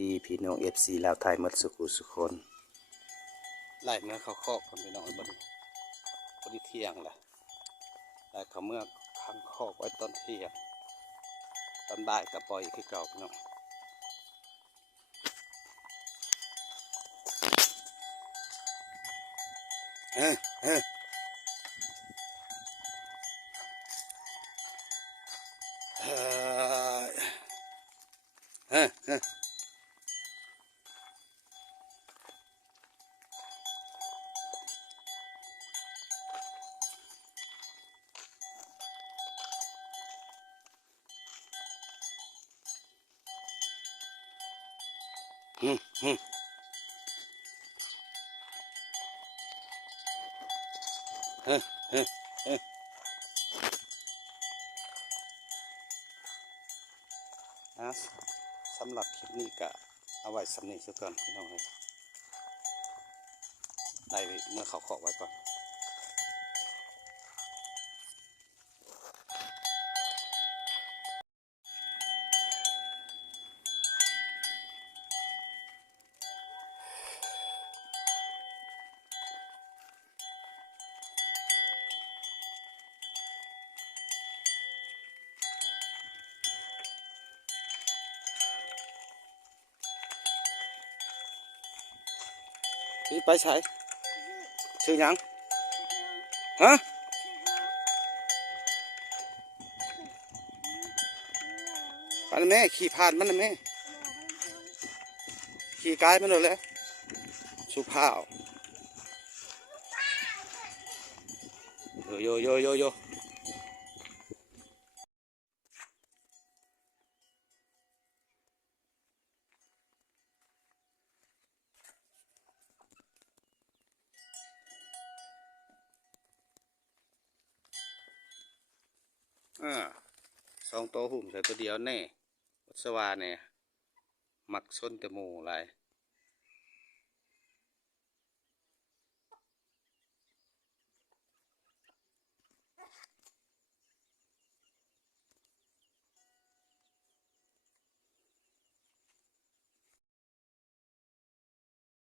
ดีพี่น้องFCลาวไทยหมดสุขุสุคนไล่เมื่อเขาคอกคนพี่น้องบริเที่ยงแหละไล่เขาเมื่อข้างคอกไว้ตอนเที่ยงตอนบ่ายกับปล่อยคือเก่าพี่น้องเฮ้เฮ้เฮ้เฮ้เฮ้ฮึฮึเฮ้เฮ้เฮ้นะสำหรับคลิปนี้ก็เอาไว้สำนีซะก่อนพี่น้องเลยได้เมื่อเขาเคาะไว้ก่อนนี่ไปใช้ชื่อยังฮะไปนะแม่ขี่ผ่านมันนะแม่ขี่กายมันเลยสุภาพโยโยโยโยสองตัวหุ่มใส่ตัวเดียวแน่วัสวาเนี่ยมักส้นแต่หมูอะไร